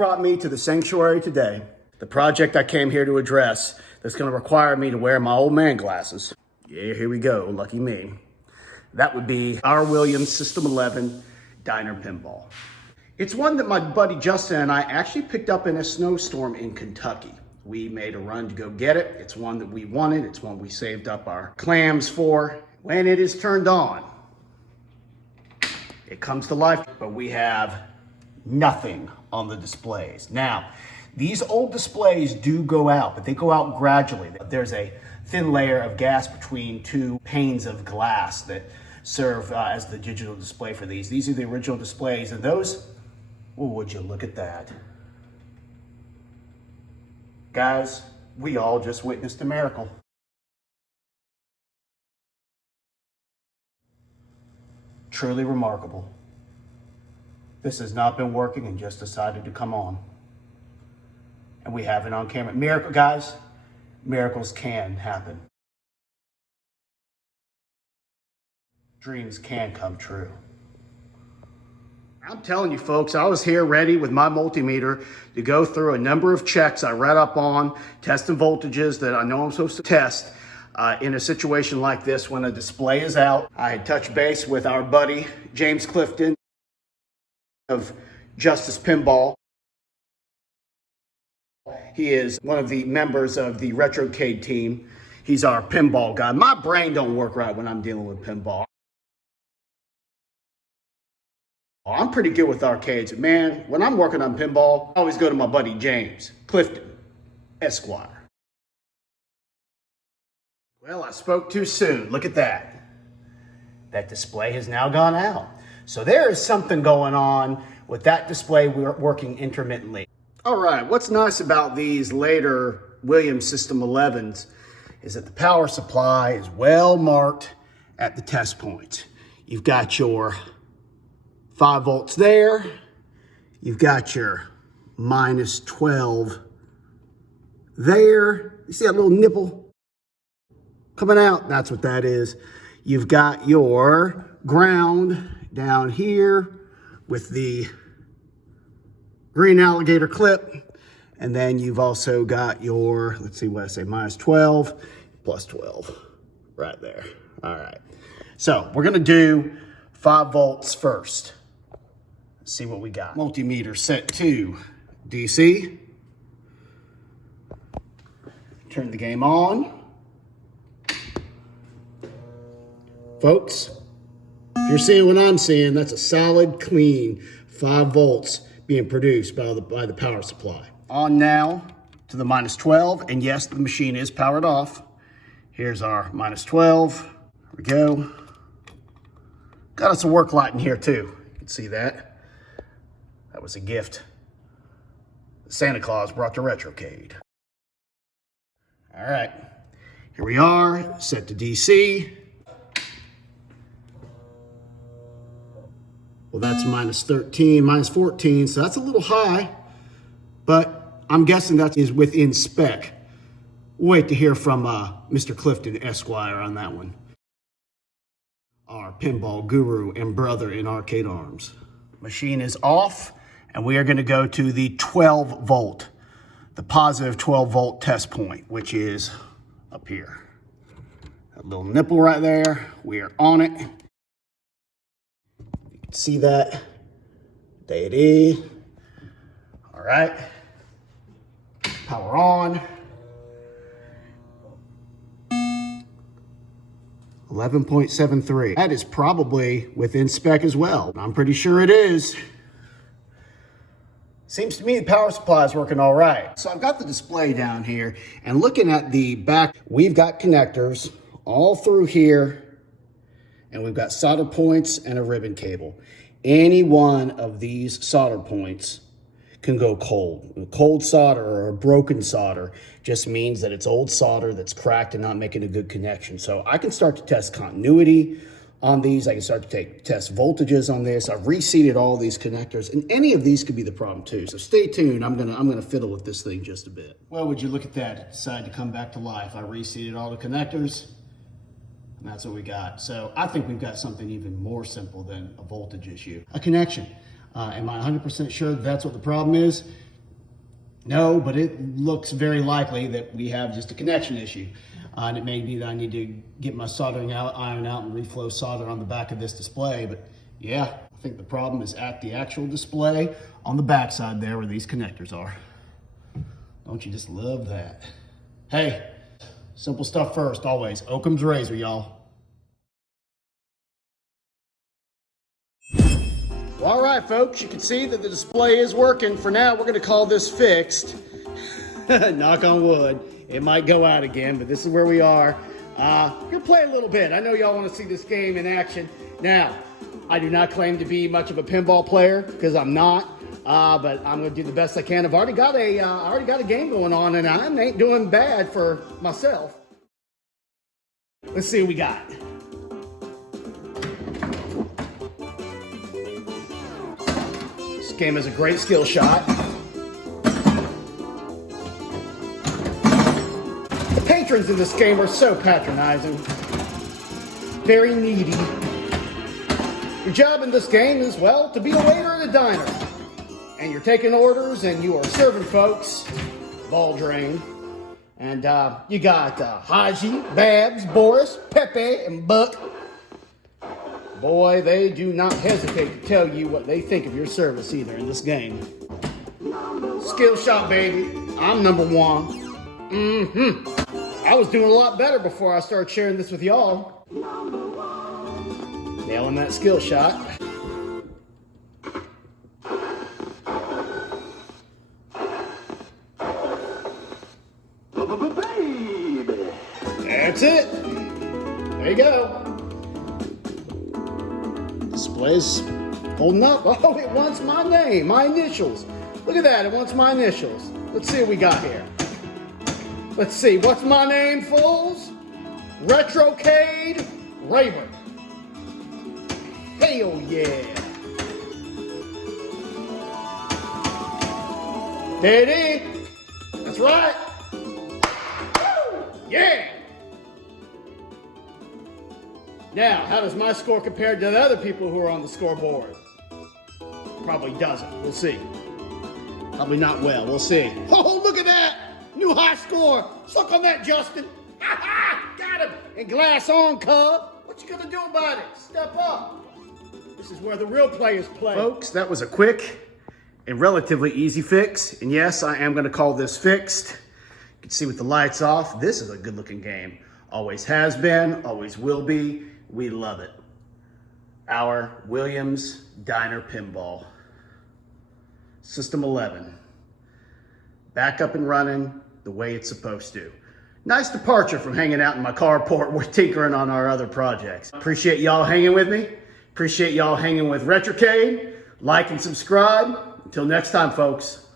brought me to the sanctuary today. The project I came here to address that's going to require me to wear my old man glasses. Yeah, here we go, lucky me. That would be our Williams System 11 Diner Pinball. It's one that my buddy Justin and I actually picked up in a snowstorm in Kentucky. We made a run to go get it. It's one that we wanted. It's one we saved up our clams for. When it is turned on, it comes to life, but we have nothing on the displays. Now, these old displays do go out, but they go out gradually. There's a thin layer of gas between two panes of glass that serve as the digital display for these. These are the original displays, and those, oh, would you look at that. Guys, we all just witnessed a miracle. Truly remarkable. This has not been working and just decided to come on. And we have it on camera. Miracle, guys, miracles can happen. Dreams can come true. I'm telling you folks, I was here ready with my multimeter to go through a number of checks I read up on, testing voltages that I know I'm supposed to test in a situation like this when a display is out. I had touched base with our buddy, James Clifton of Justice Pinball. He is one of the members of the Retrocade team. He's our pinball guy. My brain don't work right when I'm dealing with pinball. I'm pretty good with arcades. Man, when I'm working on pinball, I always go to my buddy James Clifton, Esquire. Well, I spoke too soon. Look at that. That display has now gone out. So there is something going on with that display working intermittently. All right, what's nice about these later Williams System 11s is that the power supply is well marked at the test point. You've got your 5 volts there. You've got your minus 12 there. You see that little nipple coming out? That's what that is. You've got your ground down here with the green alligator clip. And then you've also got your, let's see what I say, minus 12, plus 12 right there. All right. So we're going to do 5 volts first. See what we got. Multimeter set to DC. Turn the game on. Folks, if you're seeing what I'm seeing, that's a solid, clean 5 volts being produced by the power supply. On now to the minus 12, and yes, the machine is powered off. Here's our minus 12. Here we go. Got us a work light in here too. You can see that. That was a gift Santa Claus brought to Retrocade. All right, here we are, set to DC. Well, that's minus 13, minus 14, so that's a little high, but I'm guessing that is within spec. We'll wait to hear from Mr. Clifton Esquire on that one. Our pinball guru and brother in arcade arms. Machine is off. And we are going to go to the 12 volt, the positive 12 volt test point, which is up here. That little nipple right there, we are on it. You can see that. There it is. All right. Power on. 11.73. That is probably within spec as well. I'm pretty sure it is. Seems to me the power supply is working all right. So I've got the display down here, and looking at the back, we've got connectors all through here, and we've got solder points and a ribbon cable. Any one of these solder points can go cold. A cold solder or a broken solder just means that it's old solder that's cracked and not making a good connection. So I can start to test continuity on these. I can start to test voltages on this. I've reseated all these connectors, and any of these could be the problem too. So stay tuned. I'm gonna fiddle with this thing just a bit. Well, would you look at that? It decided to come back to life. I reseated all the connectors, and that's what we got. So I think we've got something even more simple than a voltage issue. A connection. Am I 100% sure that's what the problem is? No, but it looks very likely that we have just a connection issue. And it may be that I need to get my soldering iron out and reflow solder on the back of this display. But yeah, I think the problem is at the actual display on the back side there where these connectors are. Don't you just love that? Hey, simple stuff first, always. Occam's razor, y'all. Well, all right, folks, you can see that the display is working. For now, we're gonna call this fixed. Knock on wood. It might go out again, but this is where we are. We're gonna play a little bit. I know y'all wanna see this game in action. Now, I do not claim to be much of a pinball player, because I'm not, but I'm gonna do the best I can. I've already got a game going on, and I ain't doing bad for myself. Let's see what we got. This game is a great skill shot. The patrons in this game are so patronizing, very needy. Your job in this game is, well, to be a waiter at a diner. And you're taking orders and you are serving folks ball drain. And you got Haji, Babs, Boris, Pepe, and Buck. Boy, they do not hesitate to tell you what they think of your service either in this game. Skill shot, baby. I'm number one. I was doing a lot better before I started sharing this with y'all. Nailing that skill shot. That's it. There you go. Display's holding up. Oh, it wants my name, my initials. Look at that, it wants my initials. Let's see what we got here. Let's see, what's my name, fools? Retrocade Rayburn. Hell yeah. There it is. That's right. Woo! Yeah. Now, how does my score compare to the other people who are on the scoreboard? Probably doesn't. We'll see. Probably not well. We'll see. Oh, look at that. New high score. Suck on that, Justin. Ha ha! Got him. And glass on, cub. What you gonna do about it? Step up. This is where the real players play. Folks, that was a quick and relatively easy fix. And yes, I am gonna call this fixed. You can see with the lights off, this is a good looking game. Always has been, always will be. We love it. Our Williams Diner Pinball. System 11. Back up and running the way it's supposed to. Nice departure from hanging out in my carport. We're tinkering on our other projects. Appreciate y'all hanging with me. Appreciate y'all hanging with Retrocade. Like and subscribe. Until next time, folks.